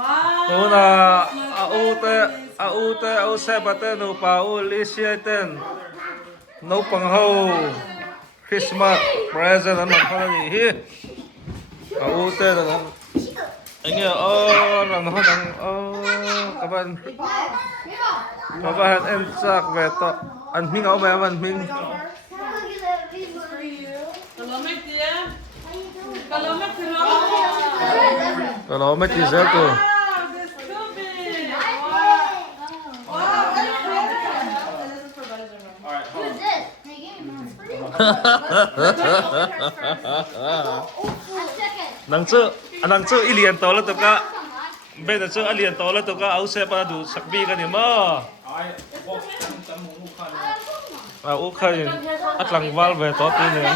Una aute au sebate no paul isiaten no pangho Kristmas present an phani hi aute da anh làm nó đang các bạn em chắc về to anh minh áo về anh minh kalau mấy tí giờ cơ nang chưa alien to là tụi cả bây giờ chưa alien to là tụi cả áo xe pa đủ sắc bi cái gì mà ok at lang val về to tí này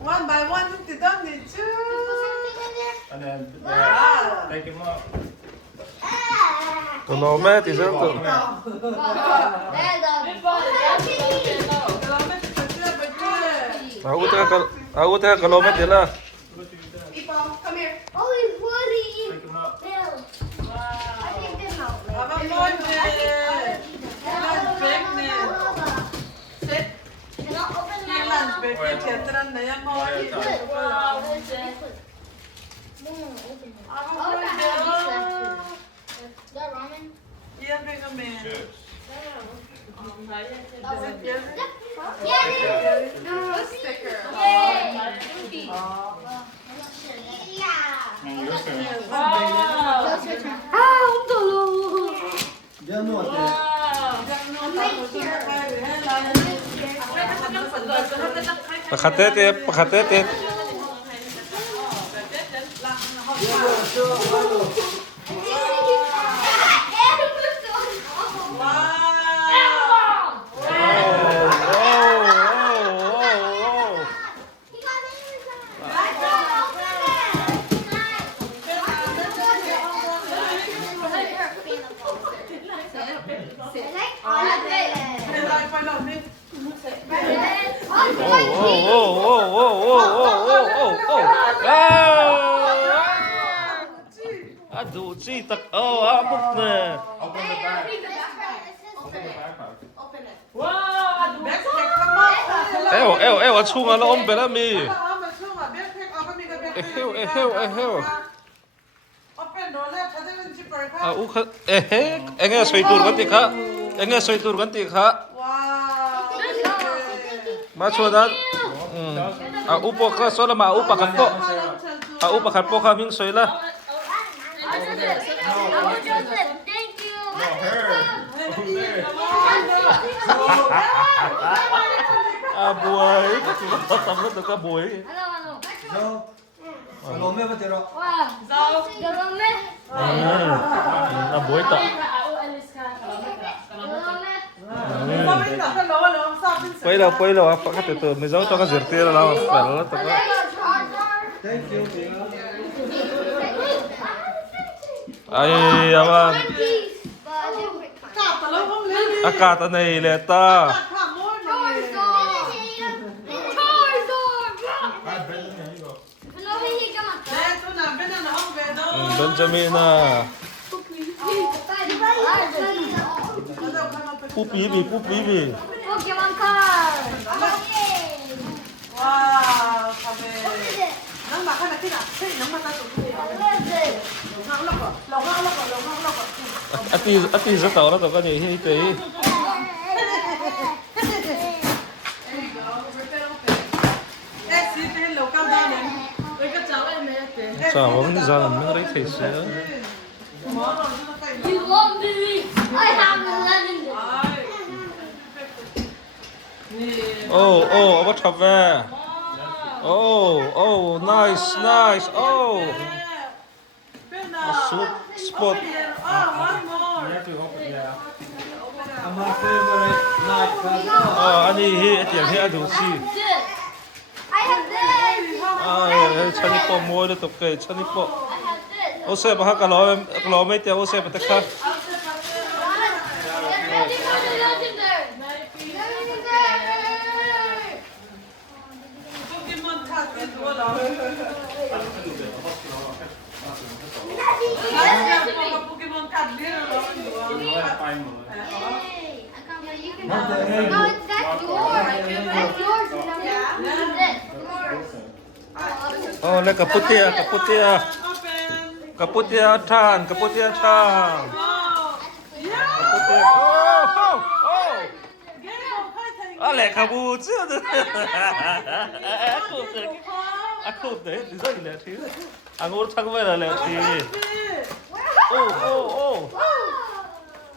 One by one, you don't need to. And then take him up. tụi nó mẹ thì sao tụi aku teh kalau mẹ thì là Come here. Oh, he's woody. Take him up. I think this out. Have a lunch. Lunch break now. Sit. Can I open Your that? lunch break. You're chatting na yan mo. Is that ramen? Yeah, bring a man. Cheers. Is it here? Yeah. Sticker. Yay. And your turn. Ah, 엉덩이. pakhatet aduh sih tak abuk nih Open the bag. Open the bag pouch. chung ala om bela mi eheu enge soi tur ganti kha ma chodan upo ka sola ma upa khat po kha ming soi la Thank you. No, her. Over there. boy tama to ka boy Salome ba tiro? Wow. Galome. boy ta Galome. पहिला apa kata tu mizau to ka zirtira la fala to ka Thank you. ai awan Peace. But a different kind. akata nei leta Benjamina pupi bi Pokemon card. Wow, kami. Nang makan natin ah. Say, nang makan natin. ati za tao la to ka nei hi te cha wong ni za meng rei thei se You won't believe I have 11 oh what have oh nice spot You have to open, yeah. My favorite night club. ani hi atiang hi adu si I have this. Chani po more to okay, Chani po. I have this. Ose ba kalo may te ose ba taka. Pokemon card is what Pokemon card No, that's yours. That's yours. Oh, le kaputia, kaputia. Open. Kaputia tan, kaputia tan. Oh. Yeah. Kaputia. Oh. Ale kabu chưa được. Aku deh, di sana lihat sih. Aku tak boleh lihat sih. Oh.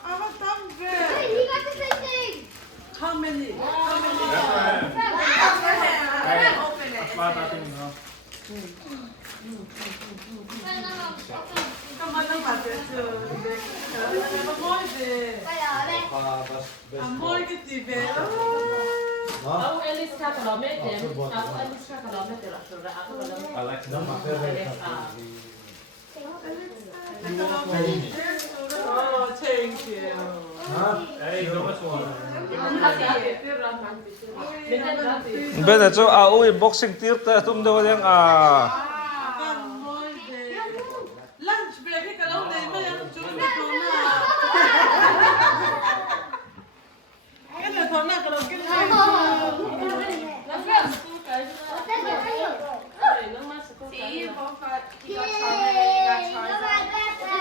I'm a thumb Wait, he got the same thing. How many? Smart nothing, no. Come on, I'm about to. I'm more get the bed. Aku Elis ka kalau meter, aku Elis ka kalau meter lah, sudah aku kalau I like No, my favorite country. Oh, thank you. Huh? Hey, give us one. Bây giờ cho ui boxing tiếp ta tum đâu đang Lunch break cái lâu này mới ăn chút cái thốn cái này thốn nào cái đầu cái này. See, you both got, he got chocolate, you got Charizard.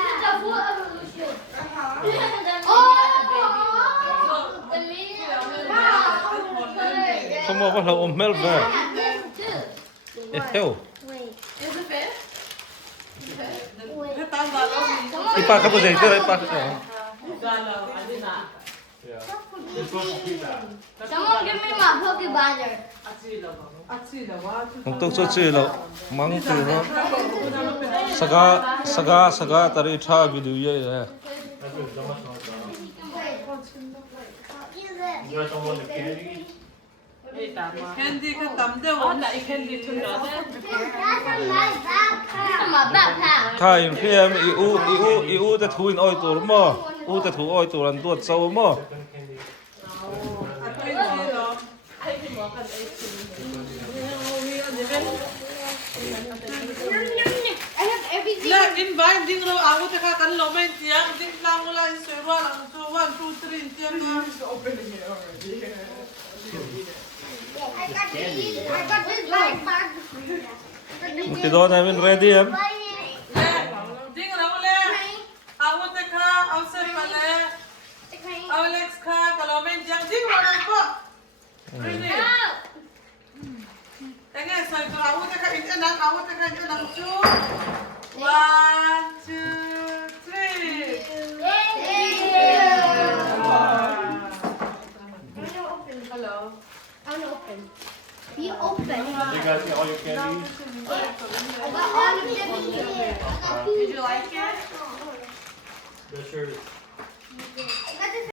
This is the full evolution. không có là ôm mel về. Theo. Cái tao vào lâu đi. Ipa ka po dito, ipa. Yeah. This one will keep that. Someone give me my Pokebinder. Actually, là quá. Kung tuk so chi lo, mang tu lo. Saga tari tha video ye. That's what so much more fun. You guys don't want the candy? Candy cái tấm đều. My backpack. Tha in khiam iu ta thu in oi tur mo. U ta thu oi tur an tuat so mo. I have everything. Là invite ding ro ako te ka kan lo men tiang ding lang la in so wa lang so 1 2 3 tiang na. I got these. I got this backpack. Ti do na min ready em. Ding ro le. Ako te ka au se pale. Alex ka ka lo men tiang ding ro lang po. Ready. Tenge so to ako te ka in na ako te ka in na 2 1 2 3. Hello. I want to open. Be open. You guys get all your candy? I got all of them in here. Did you like it? That's your